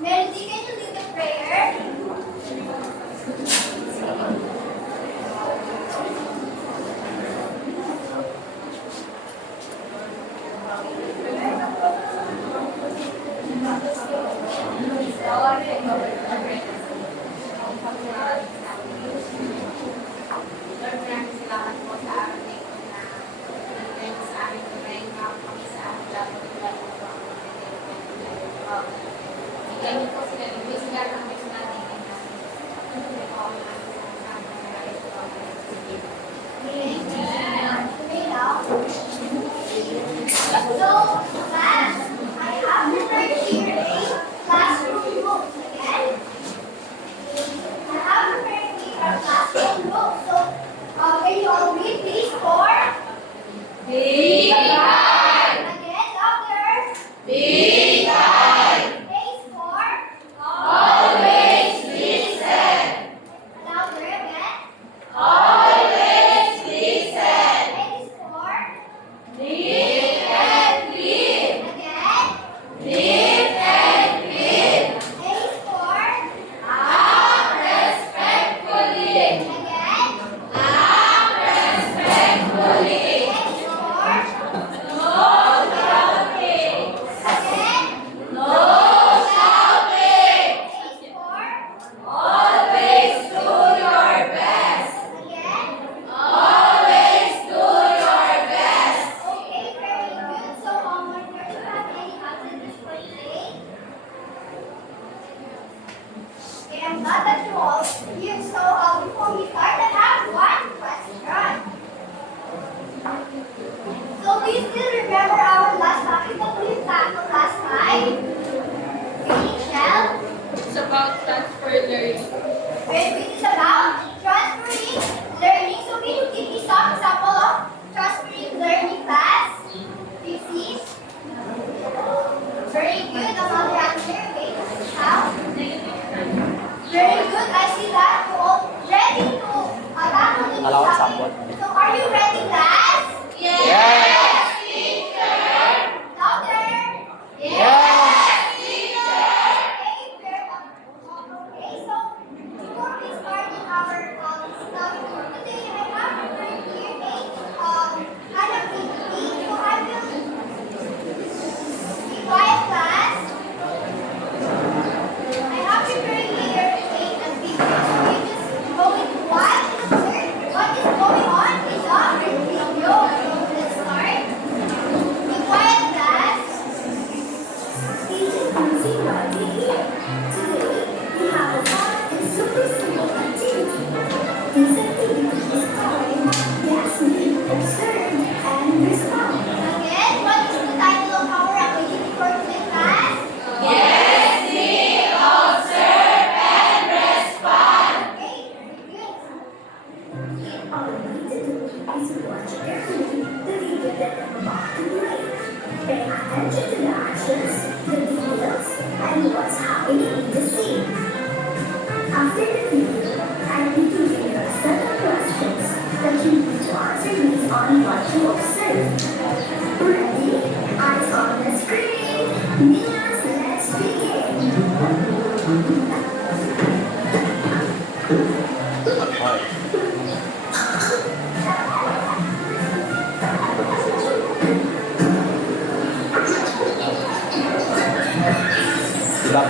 Melody, can you lead the prayer?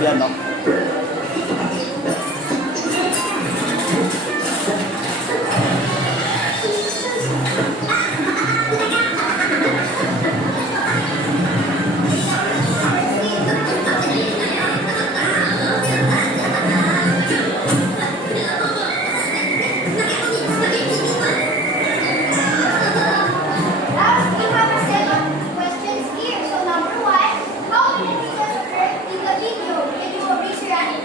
Yan, no? Questions here. So number one, how many people heard in the video? Can you raise your hand?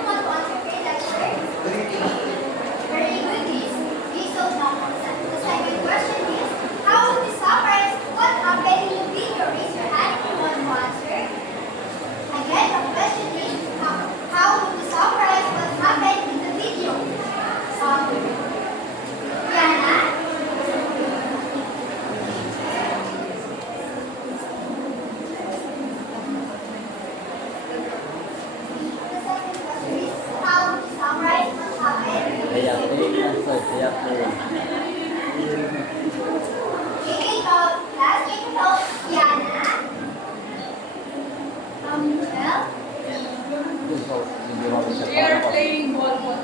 Kaya po. Last week about Diana. Well, We are playing ball.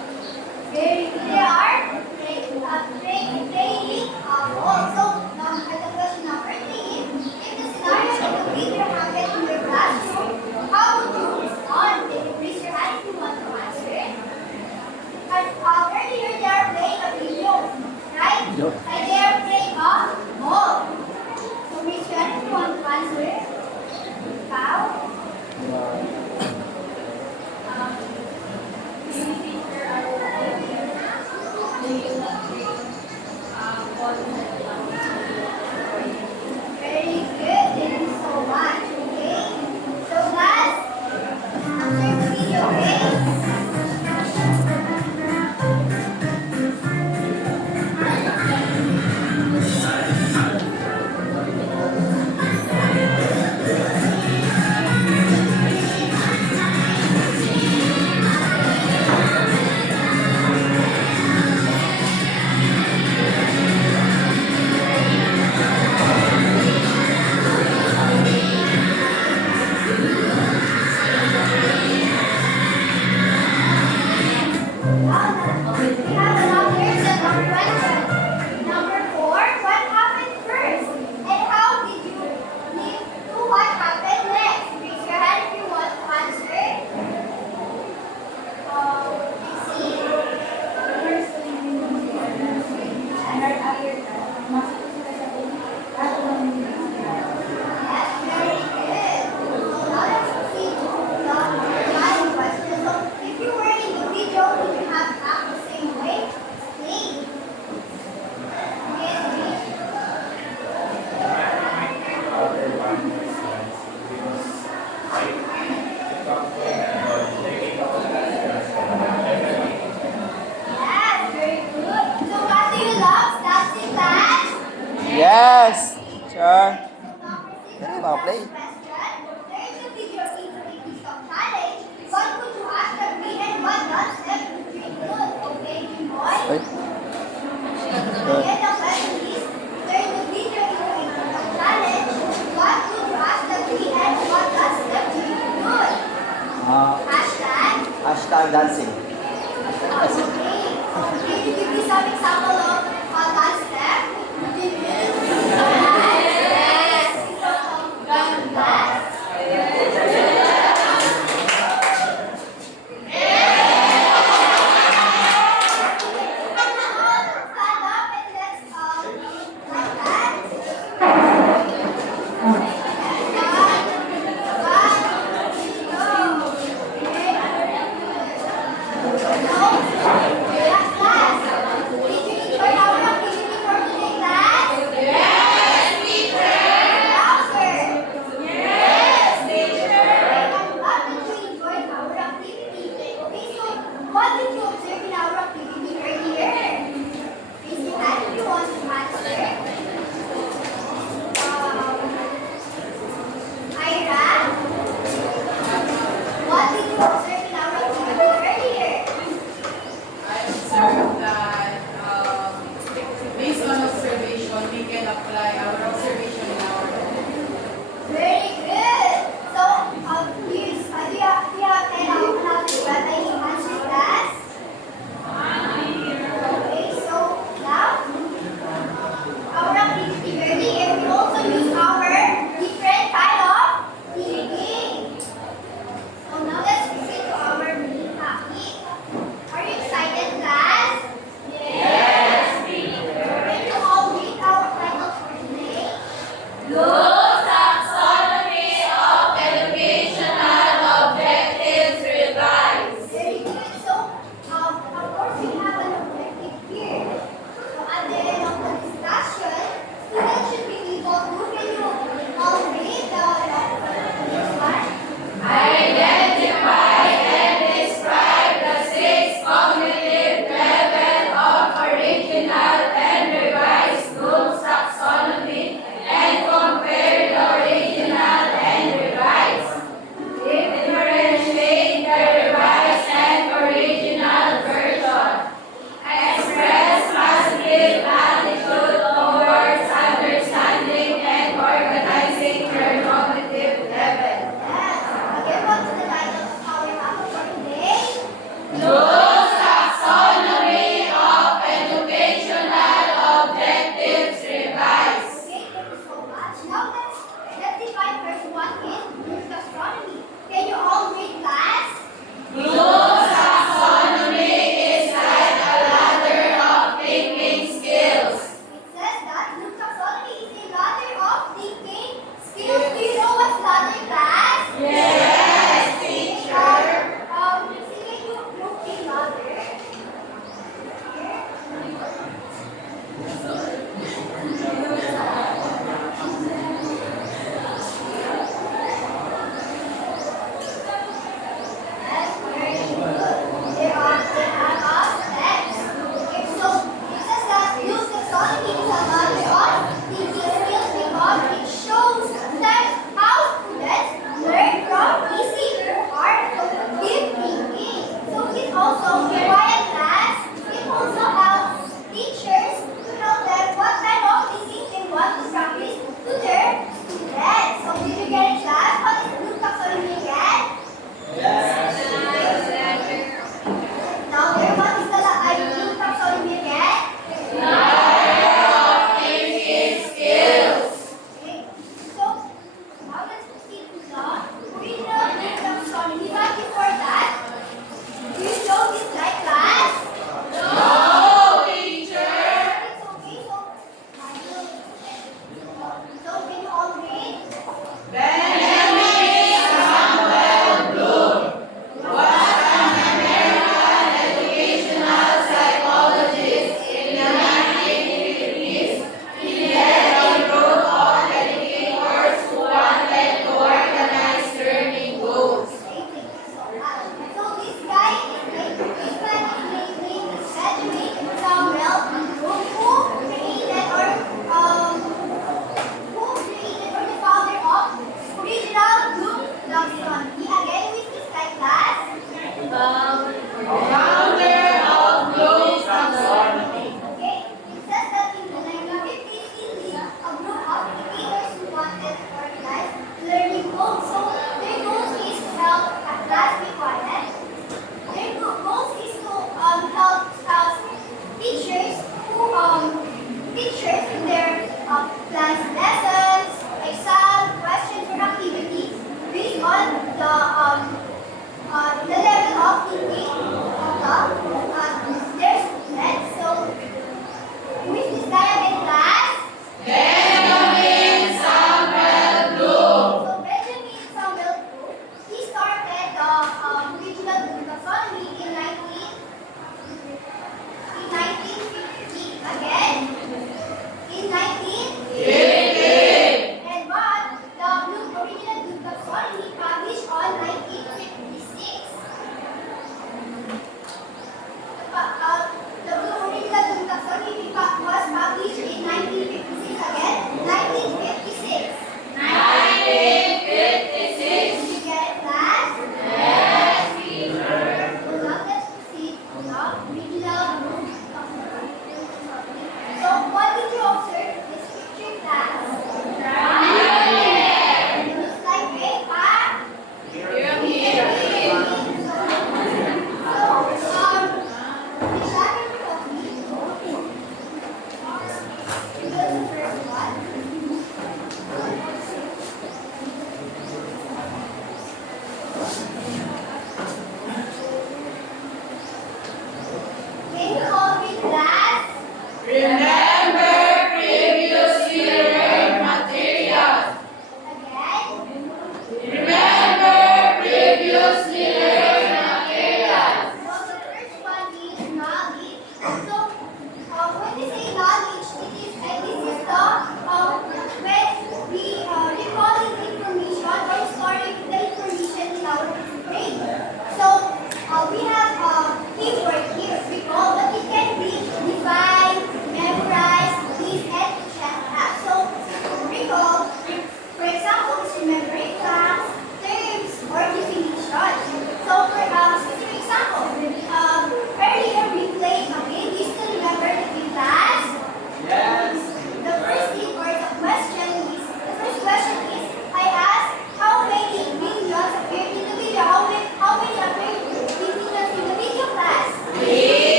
they are playing ball. So, the question number 3, if the scenario in the video happened in your classroom, how would you respond? Raise your hand if you want to answer it. And earlier they are playing a video, right? And they are playing a ball. So raise your hand if you want to answer it. How? Very good. Thank you so much. Okay. So class, answer the video, okay? We have another second question. Number 4, what happened first? And how did you live to what happened next? Raise your hand if you want to answer. Yes, very good. So now let's proceed to the last question. So if you were in the video, would you have acted the same way? Explain. Yes, very good. So what do you love? Dancing class? Yes! Sure. Number 6, Yeah, the play. last question. There is a video in stop challenge. What would you ask the green and what dance step would you include? Okay, boy. Ay. Again, the question is, there is a video in stop challenge. What would you ask the green and what dance step would you include? Hashtag. Hashtag dancing. Okay. Can you give me some example of dance step? Yes. Dance. Stand up and let's like that. What did you observe in our activity earlier? Raise your hand if you want to answer. Ira, what did you observe in our activity earlier? I observed that based on observation, we can apply our observation in our life. Very good. So, do you have another strategy answer class? Okay, so now our activity earlier, we also use our different kind of thinking. So now let's proceed to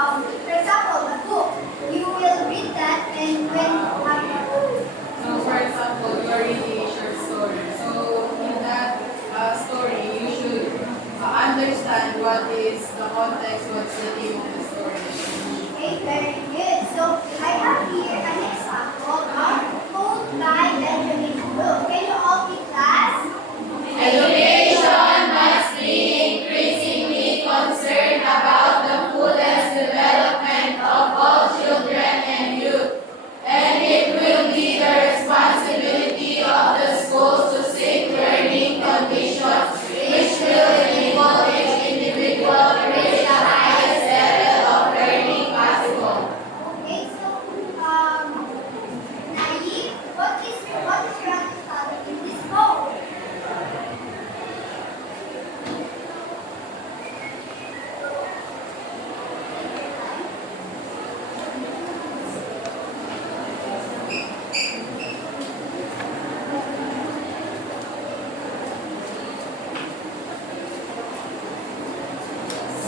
for example, a book. You will read that, and when So, for example, you are reading a short story. So, in that story, you should understand what is the context, what's the theme of the story. okay, very good. So I have here an example of Told by Benjamin Blue. Can you all be class? Education must be increasingly concerned about the fullest development of all children and youth, and it will be the responsibility of the schools to seek learning conditions which will enable each individual to reach the highest level of learning possible. Okay, so Naive, what is your understanding in this book?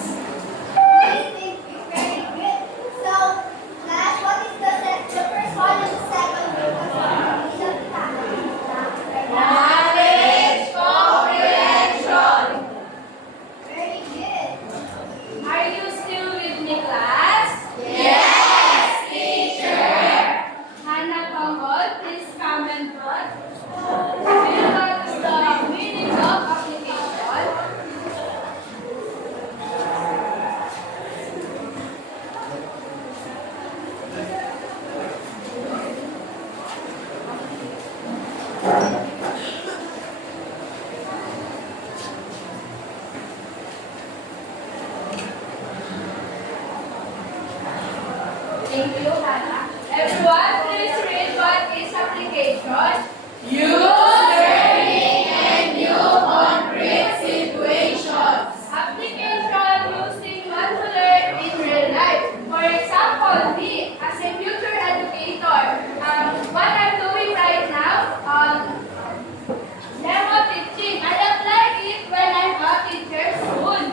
Thank you, very good. So, class, what is the first one and the second Knowledge comprehension. very good. Are you still with me, class? Yes, teacher. Hannah Pangod, please come and brought. What is the meaning of application? Thank you, Hannah. Everyone, please read what is application. Use learning and new concrete situations. Application using what to learn in real life. For example, me as a future educator, what I'm doing right now, demo teaching. I apply it when I'm a teacher soon.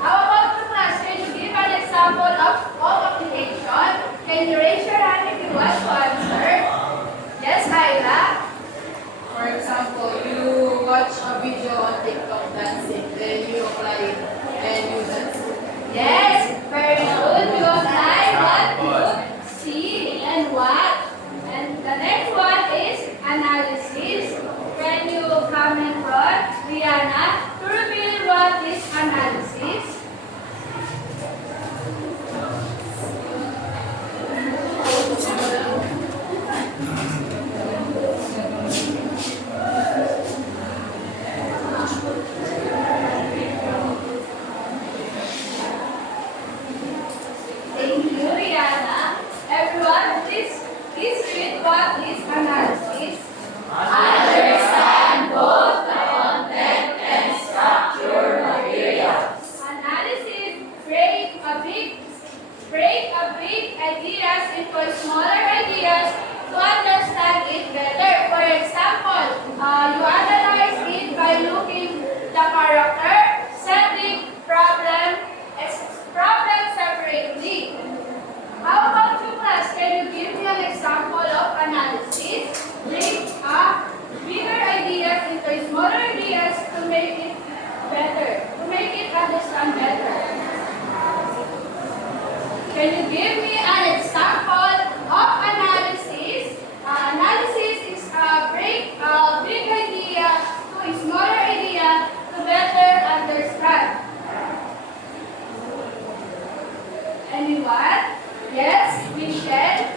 How about the class? Can you give an example of application? Can you raise your hand if you want to answer? Yes, Hyla. For example, you watch a video on TikTok dancing, then you apply it and you dance. Yes, very good. You apply what you see and what. And the next one is analysis. Can you comment on Rihanna to reveal what is analysis? Thank you, Rihanna. Everyone, please read what is analysis. Understand both the content and structure materials. Analysis break a big ideas into smaller ideas to understand it better. For example, you analyze it by looking the character, setting, problem separately. How about you, class? Can you give me an example of analysis? Break a bigger ideas into smaller ideas to make it better, to make it understand better. Can you give me an example of analysis? Analysis is break a big idea to a smaller idea to better understand. Anyone? Yes, Michelle?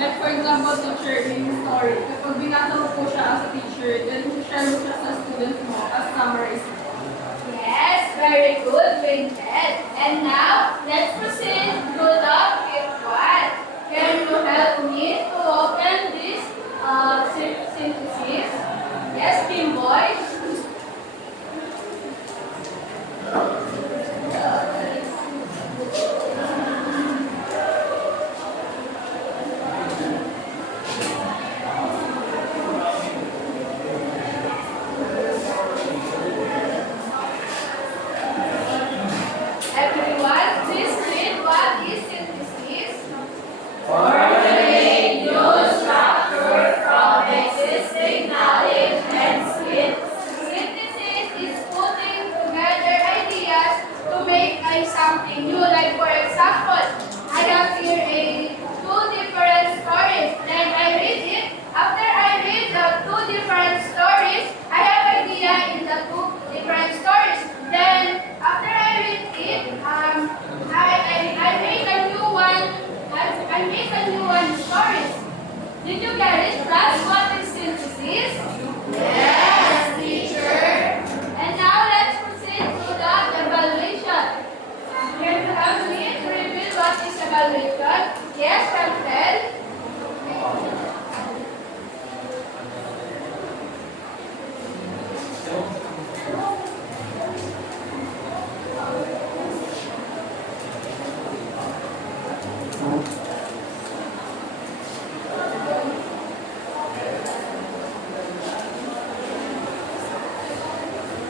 Like for example, teacher in story, kapag binasa mo po siya as a teacher, then share mo siya sa student mo as summary. Yes, very good, Winted. And now, let's proceed to the fifth one. Can you help me to open this synthesis? Yes, Kimboy? Everyone, please read what evaluation? Yes, Chantel?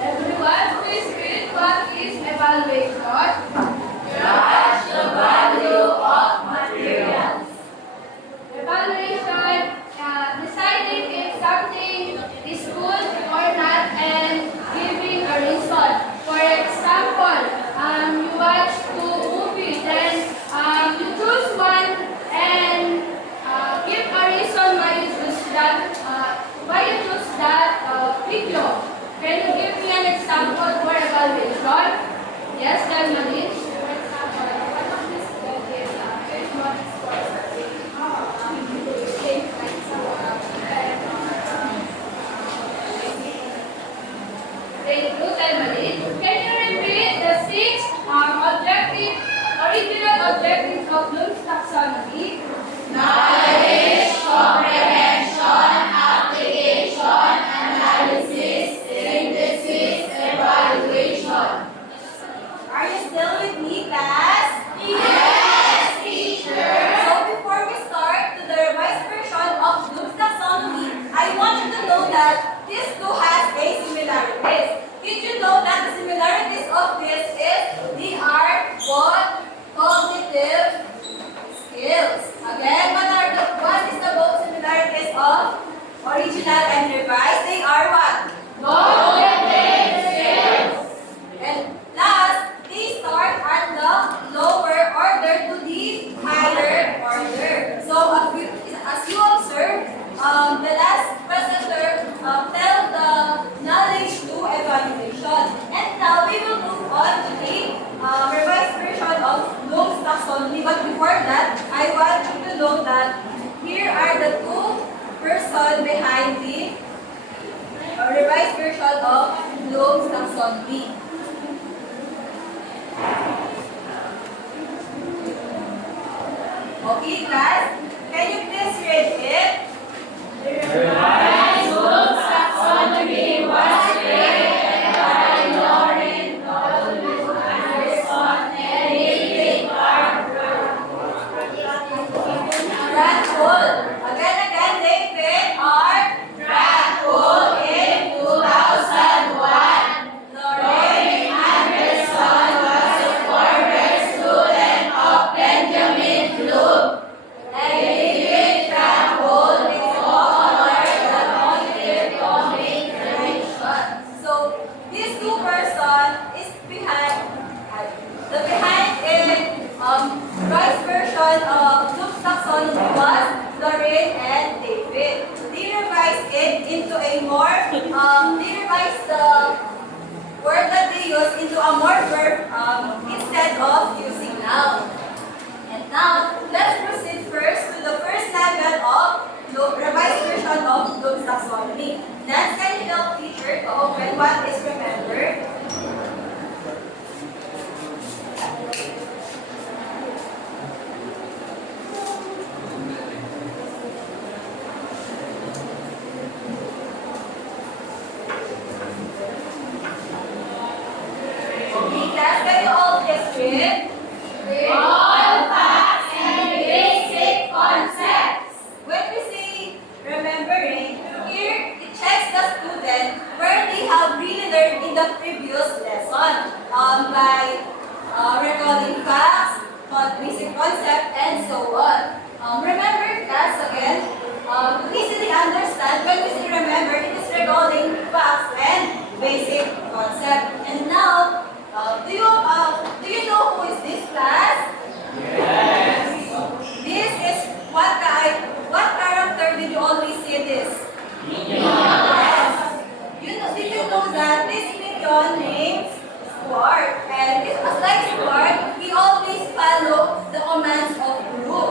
Everyone, please read what is evaluation. Judge the value of materials. Evaluation, deciding if something is good or not and giving a reason. For example, you watch two movies, then you choose one and give a reason why you choose that video. Can you give me an example for evaluation? Yes, Dalmanin. For example, one of these is not Thank you, Dalmanin. Can you repeat the six original objectives of Bloom's taxonomy? Knowledge, comprehension, application, analysis, synthesis, evaluation. Are you still with me, class? Yes, teacher. So before we start to the revised version of Bloom's taxonomy, I want you to know that this too has a similarities. Did you know that the similarities of this is they are both cognitive skills? Again, what is the both similarities of original and revised? They are what? Cognitive skills. And last, they start at the lower order to the higher order. So as you observe, the last presenter tell the knowledge to evaluation. And now we will move on to the revised version of Bloom's taxonomy. But before that, I want you to know that here are the two persons behind the revised version of Bloom's taxonomy. Okay, class, can you please read it? Revised Bloom's taxonomy was created by Lauren W. Anderson and David R. Radful. Again, David R. Radful in 2001. Lauren. Anderson was a former student of Benjamin Bloom. David Radful is co-author of the Cognitive Domain Relation. So these two persons is behind in revised version of Bloom's taxonomy was Lauren and David. They revised it into a more they revised the word that they use into a more verb instead of using noun. And now let's proceed first to the first level of revised version of Bloom's taxonomy. Nance, can you help teacher to open what is remembered? Okay, class, can you all please read? All facts and basic concepts. When we say remembering, here it checks the student where they have really learned in the previous lesson by recalling facts, basic concept, and so on. Remember, class, again, to easily understand, when we say remember, it is recalling facts and basic concept. And now, do you know who is this class? This is what character did you always see this? Yes. Did you know that this minion names Stuart? And just like Stuart, he always follow the commands of Guru.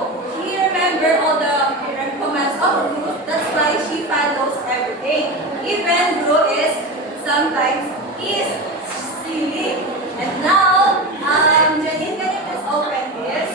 He remember all the commands of Guru. That's why she follows everything. Even Guru is sometimes is silly. And now, Janine, can you please open this?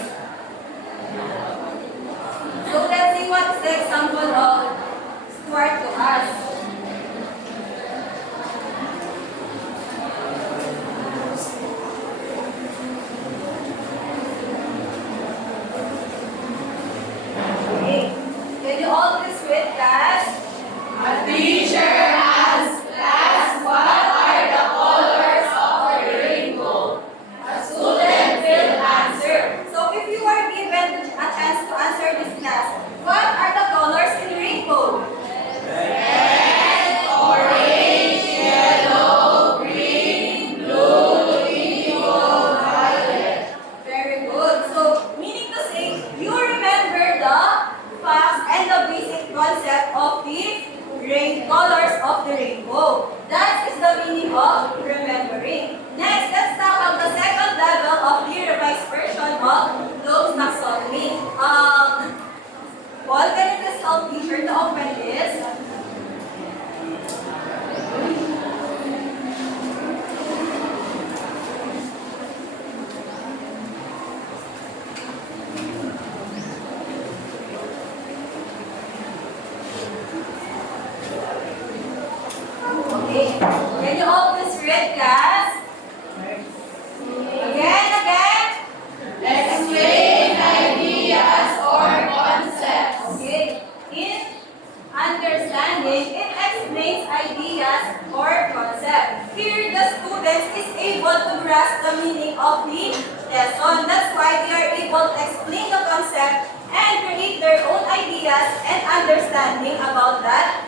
will explain the concept and create their own ideas and understanding about that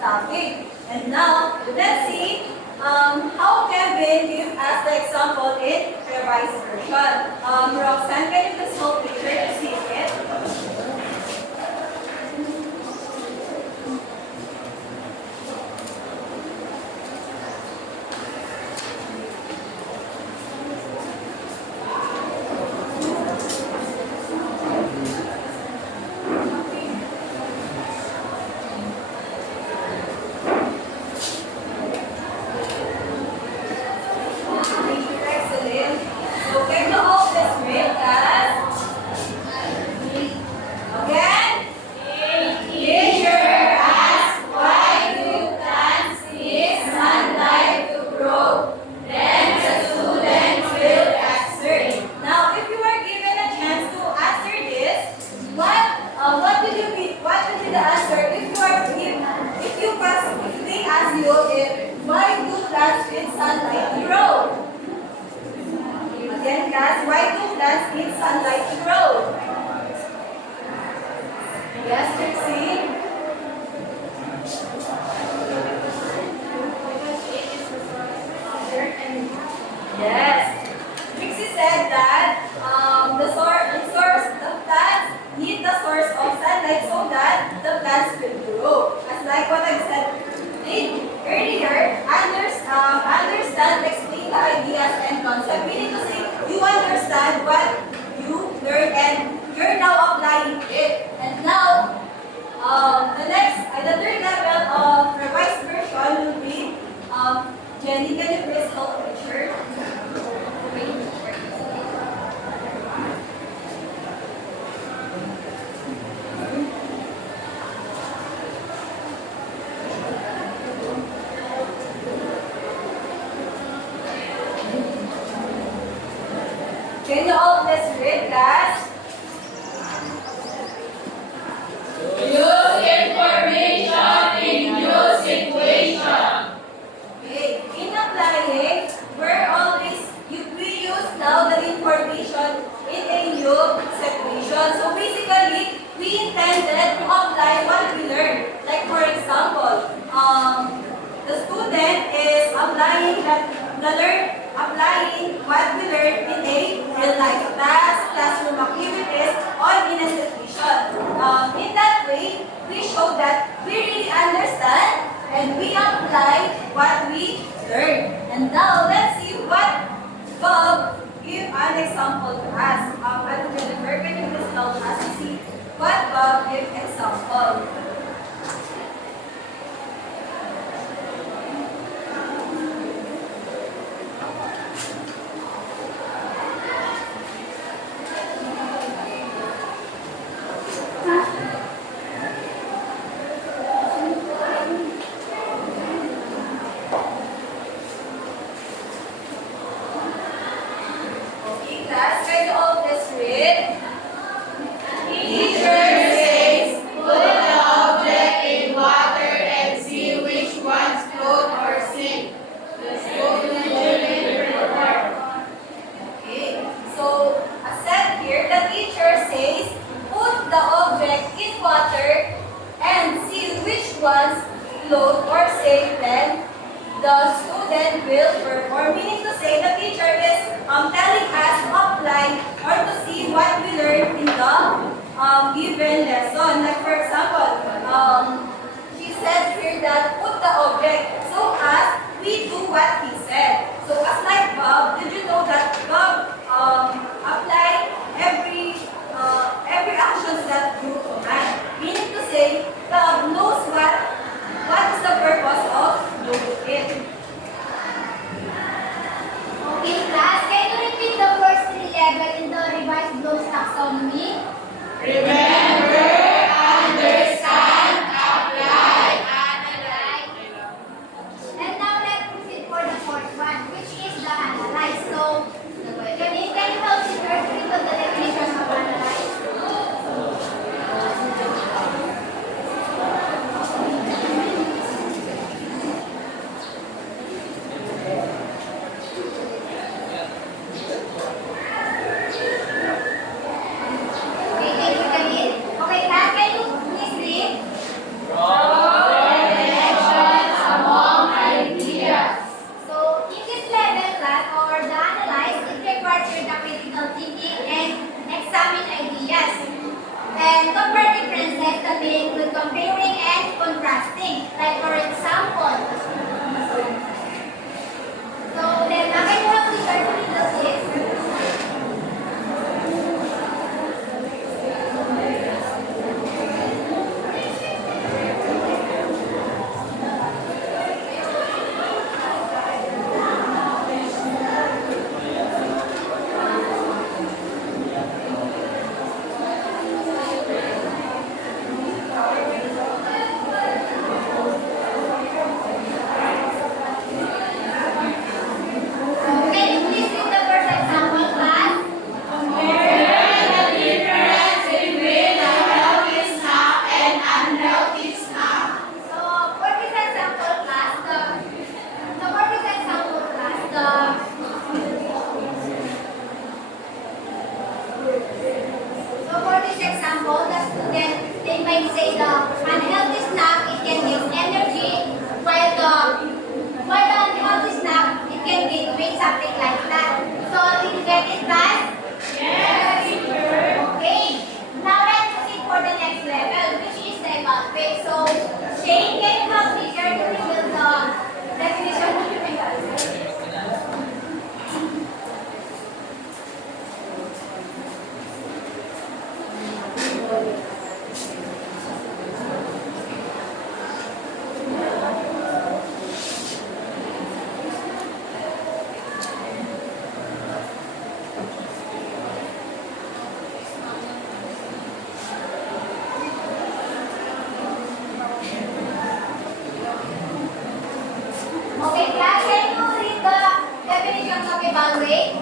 topic. And now, let's see how Kevin give us the example in revised version. Roxanne, can you please hold picture to see it? Excellent. So, can you hold this with us? Again? Teacher asks, why do plants need sunlight to grow? Then the students will answer. Now, if you are given a chance to answer this, what would you be? What would be the answer if they ask you why do plants need sunlight to grow? Again, class, why do plants need sunlight to grow? Yes, Trixie? Yes. Trixie said that the plants need the source of sunlight so that the plants will grow. As like what I said earlier, understand, explain the ideas and concept. Meaning to say, you understand what you learn and you're now applying it. And now, the third level of revised version will be, Jenny, can you please hold the picture? Can you all please read, class? Use information in new situation. Okay. In applying, we use now the information in a new situation. So basically, we intended to apply what we learned. Like for example, the student is applying what we learned in a real life classroom activities, or in a situation. In that way, we show that we really understand and we apply what we learned. And now, let's see what Bob give an example to us. Jennifer, can you please help us to see what Bob give example? Okay, class, can you all please read? Teacher says, put the object in water and see which ones float or sink. The student will report. Okay, so as said here, the teacher says, put the object in water and see which ones float or sink, then the student will perform. Meaning to say, the teacher is telling us to apply or to see what we learned in the given lesson. Like for example, she said here that put the object so as we do what he said. So as like Bob, did you know that Bob apply every actions that you command? Meaning to say, Bob knows what is the purpose of doing it. Okay, class, can you repeat the first three levels in the revised Bloom's taxonomy? Remember, understand, apply. And now let's proceed for the fourth one, which is the analyze. So, can you help me first read the definition of analyze? And compare differences that may include comparing and contrasting. Like for example, so then can you help me start to read the list? Can you please read the first example, class? So for this example, class, the student, they might say the unhealthy snack, it can give energy, while the unhealthy snack, it can give weight, something like that. So did you get it, class? Okay. Now let's proceed for the next level, which is the evaluate. So Shane, can you help me here to reveal the definition of evaluate? Okay, class, can you read the definition of evaluate?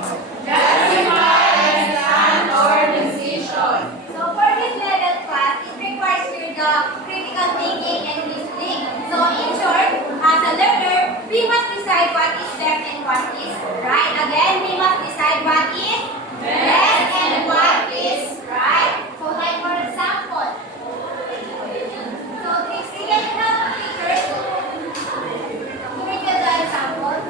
So for this level class, it requires here the critical thinking and reasoning. So in short, as a learner, we must decide what is left and what is right. Again, we must decide what is left and what is right. So like for example, so Trixie, can you help the teacher to read the example?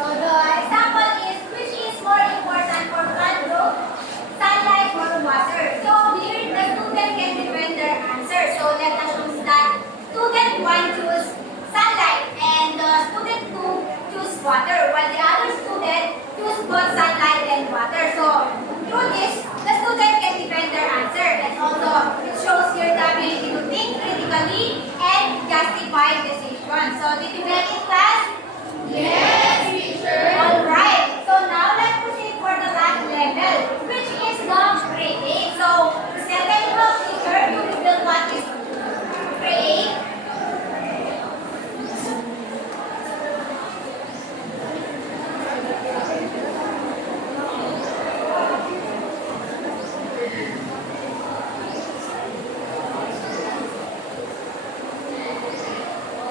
So the example is, which is more important for plant growth, sunlight or water? So here the student can defend their answer. So let us choose that student 1 choose sunlight and the student 2 choose water, while the other student choose both sunlight and water. So through this, the student can defend their answer, and also it shows here the ability to think critically and justify decisions. So did you get it, class? Alright, so now let's proceed for the last level, which is the create. So, second help teacher to reveal what is create.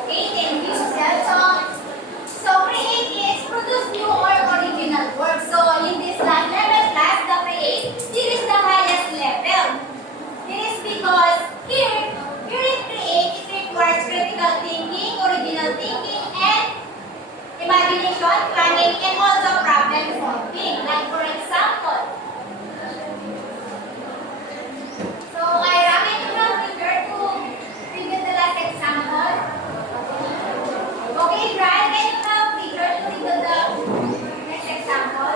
Okay, thank you, sir. So create is produce new or original work. So in this last level class, the create, this is the highest level. This is because here in create, it requires critical thinking, original thinking, and imagination, planning, and also problem solving. Like for example, so I recommend you now teacher to review the last example. Okay, Brian, can you help teacher to review the next example?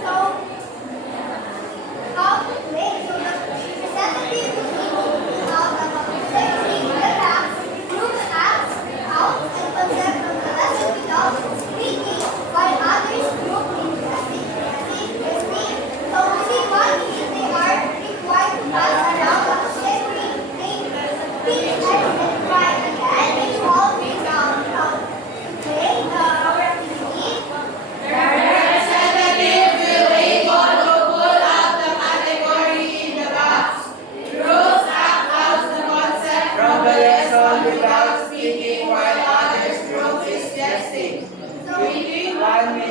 So, how to play? So, the representative will be able to pull out the facts, prove facts out, and concept from the lesson without speaking, while others group interesting. So, within 1 minute, they are required to pass around every thing, speak, and try again. They all bring down how to play our activity. The representative will be able to pull out the category in the box. Rules act out the concept from the lesson without speaking while others group is testing. So, Within 1 minute.